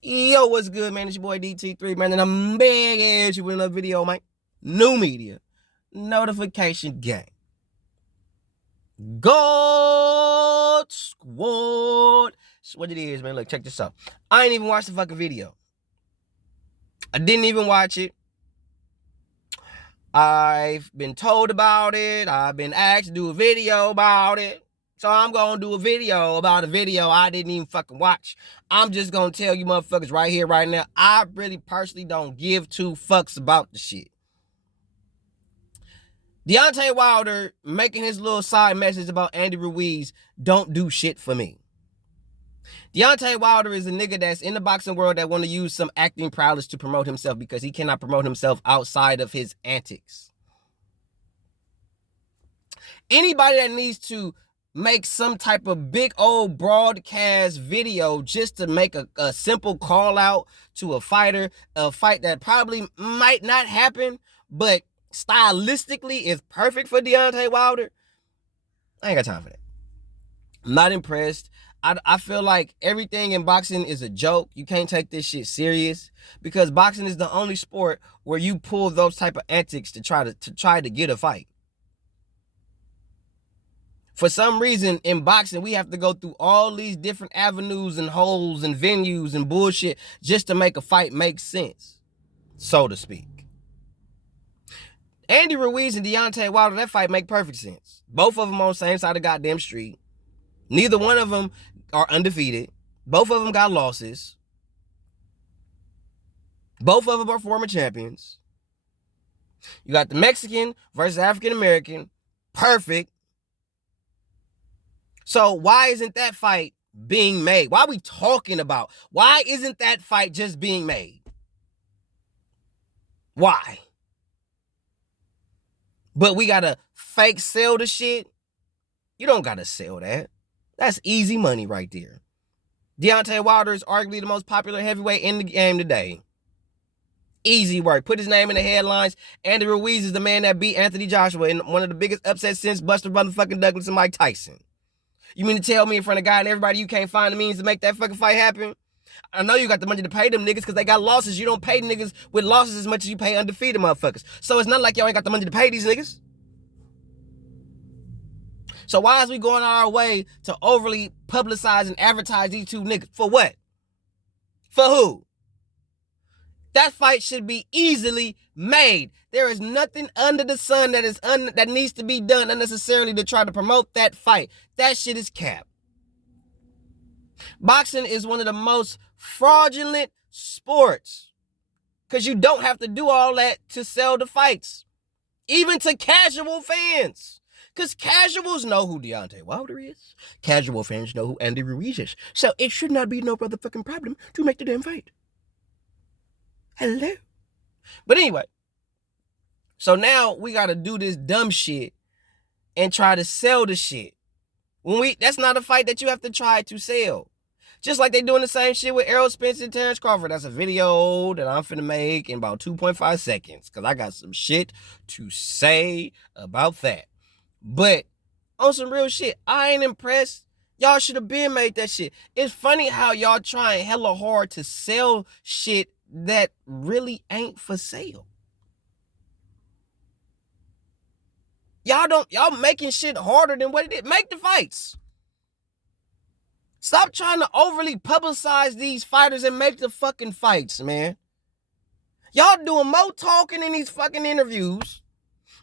Yo, what's good, man? It's your boy DT3, man, and I'm big ass you with another video, man. New media. Notification gang. God Squad. That's what it is, man. Look, check this out. I ain't even watched the fucking video. I didn't even watch it. I've been told about it. I've been asked to do a video about it. So I'm going to do a video about a video I didn't even fucking watch. I'm just going to tell you motherfuckers right here, right now, I really personally don't give two fucks about the shit. Deontay Wilder making his little side message about Andy Ruiz don't do shit for me. Deontay Wilder is a nigga that's in the boxing world that want to use some acting prowess to promote himself because he cannot promote himself outside of his antics. Anybody that needs to make some type of big old broadcast video just to make a simple call out to a fighter, a fight that probably might not happen, but stylistically is perfect for Deontay Wilder, I ain't got time for that. I'm not impressed. I feel like everything in boxing is a joke. You can't take this shit serious because boxing is the only sport where you pull those type of antics to try to get a fight. For some reason, in boxing, we have to go through all these different avenues and holes and venues and bullshit just to make a fight make sense, so to speak. Andy Ruiz and Deontay Wilder, that fight make perfect sense. Both of them on the same side of the goddamn street. Neither one of them are undefeated. Both of them got losses. Both of them are former champions. You got the Mexican versus African American. Perfect. So why isn't that fight being made? Why are we talking about? Why isn't that fight just being made? Why? But we gotta fake sell the shit? You don't gotta sell that. That's easy money right there. Deontay Wilder is arguably the most popular heavyweight in the game today. Easy work. Put his name in the headlines. Andy Ruiz is the man that beat Anthony Joshua in one of the biggest upsets since Buster motherfucking Douglas and Mike Tyson. You mean to tell me in front of God and everybody you can't find the means to make that fucking fight happen? I know you got the money to pay them niggas because they got losses. You don't pay niggas with losses as much as you pay undefeated motherfuckers. So it's not like y'all ain't got the money to pay these niggas. So why is we going our way to overly publicize and advertise these two niggas? For what? For who? That fight should be easily made. There is nothing under the sun that needs to be done unnecessarily to try to promote that fight. That shit is cap. Boxing is one of the most fraudulent sports because you don't have to do all that to sell the fights, even to casual fans. Because casuals know who Deontay Wilder is. Casual fans know who Andy Ruiz is. So it should not be no motherfucking problem to make the damn fight. Hello? But anyway, so now we got to do this dumb shit and try to sell the shit. That's not a fight that you have to try to sell. Just like they doing the same shit with Errol Spence and Terrence Crawford. That's a video that I'm finna make in about 2.5 seconds because I got some shit to say about that. But on some real shit, I ain't impressed. Y'all should have been made that shit. It's funny how y'all trying hella hard to sell shit that really ain't for sale. Y'all making shit harder than what it is. Make the fights. Stop trying to overly publicize these fighters and make the fucking fights, man. Y'all doing more talking in these fucking interviews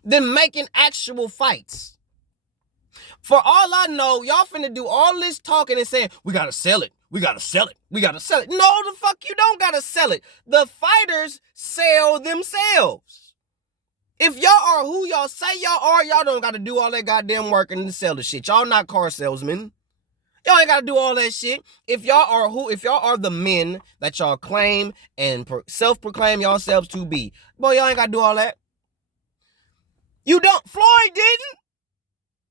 than making actual fights. For all I know, y'all finna do all this talking and saying, we gotta sell it. We gotta sell it. We gotta sell it. No, the fuck you don't gotta sell it. The fighters sell themselves. If y'all are who y'all say y'all are, y'all don't gotta do all that goddamn work and sell the shit. Y'all not car salesmen. Y'all ain't gotta do all that shit. If y'all are the men that y'all claim and self-proclaim yourselves to be, boy, y'all ain't gotta do all that. You don't. Floyd didn't.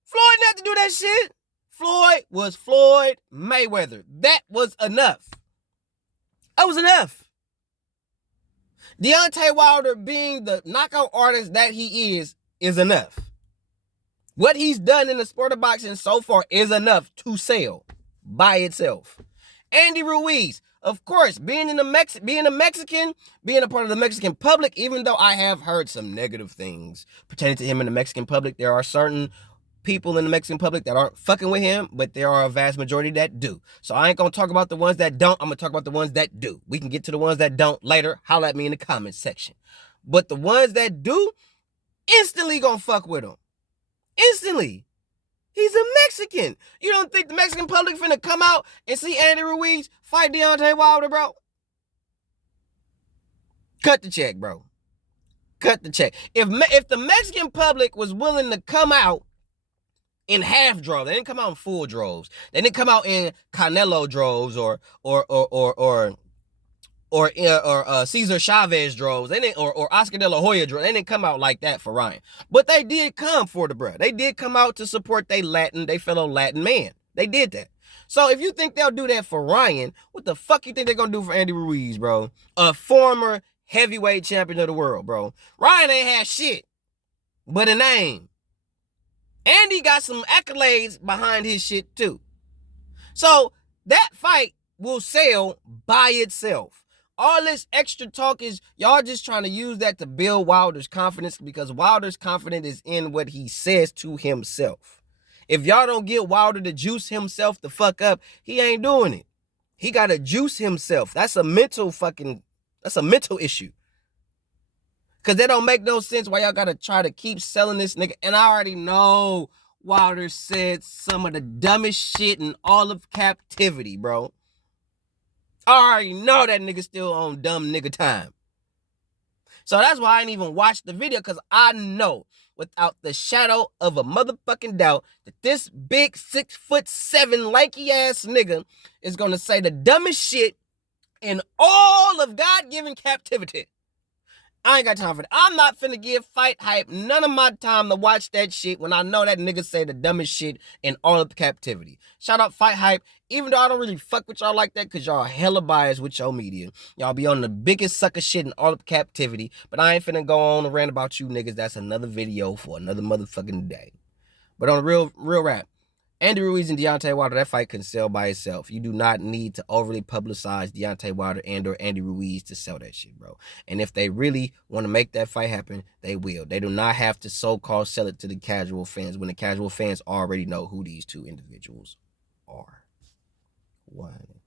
Floyd didn't have to do that shit. Floyd was Floyd Mayweather. That was enough. That was enough. Deontay Wilder being the knockout artist that he is enough. What he's done in the sport of boxing so far is enough to sell by itself. Andy Ruiz, of course, being a Mexican, being a part of the Mexican public, even though I have heard some negative things pertaining to him in the Mexican public, there are certain people in the Mexican public that aren't fucking with him, but there are a vast majority that do. So I ain't gonna talk about the ones that don't. I'm gonna talk about the ones that do. We can get to the ones that don't later. Holler at me in the comments section. But the ones that do, instantly gonna fuck with him. Instantly. He's a Mexican. You don't think the Mexican public finna come out and see Andy Ruiz fight Deontay Wilder, bro? Cut the check, bro. Cut the check. If the Mexican public was willing to come out in half droves, they didn't come out in full droves. They didn't come out in Canelo droves or Cesar Chavez droves. They didn't, or Oscar De La Hoya droves. They didn't come out like that for Ryan. But they did come for the bruh. They did come out to support they fellow Latin man. They did that. So if you think they'll do that for Ryan, what the fuck you think they're gonna do for Andy Ruiz, bro? A former heavyweight champion of the world, bro. Ryan ain't had shit but a name. Andy got some accolades behind his shit too. So that fight will sell by itself. All this extra talk is y'all just trying to use that to build Wilder's confidence, because Wilder's confidence is in what he says to himself. If y'all don't get Wilder to juice himself the fuck up, he ain't doing it. He got to juice himself. That's a mental issue. Because that don't make no sense why y'all got to try to keep selling this nigga. And I already know Wilder said some of the dumbest shit in all of captivity, bro. I already know that nigga still on dumb nigga time. So that's why I ain't even watched the video, because I know without the shadow of a motherfucking doubt that this big 6'7" lanky ass nigga is going to say the dumbest shit in all of God-given captivity. I ain't got time for that. I'm not finna give Fight Hype none of my time to watch that shit when I know that nigga say the dumbest shit in all of captivity. Shout out Fight Hype. Even though I don't really fuck with y'all like that, because y'all hella biased with your media. Y'all be on the biggest sucker shit in all of captivity. But I ain't finna go on and rant about you niggas. That's another video for another motherfucking day. But on real rap, Andy Ruiz and Deontay Wilder, that fight can sell by itself. You do not need to overly publicize Deontay Wilder and or Andy Ruiz to sell that shit, bro. And if they really want to make that fight happen, they will. They do not have to so-called sell it to the casual fans when the casual fans already know who these two individuals are. One.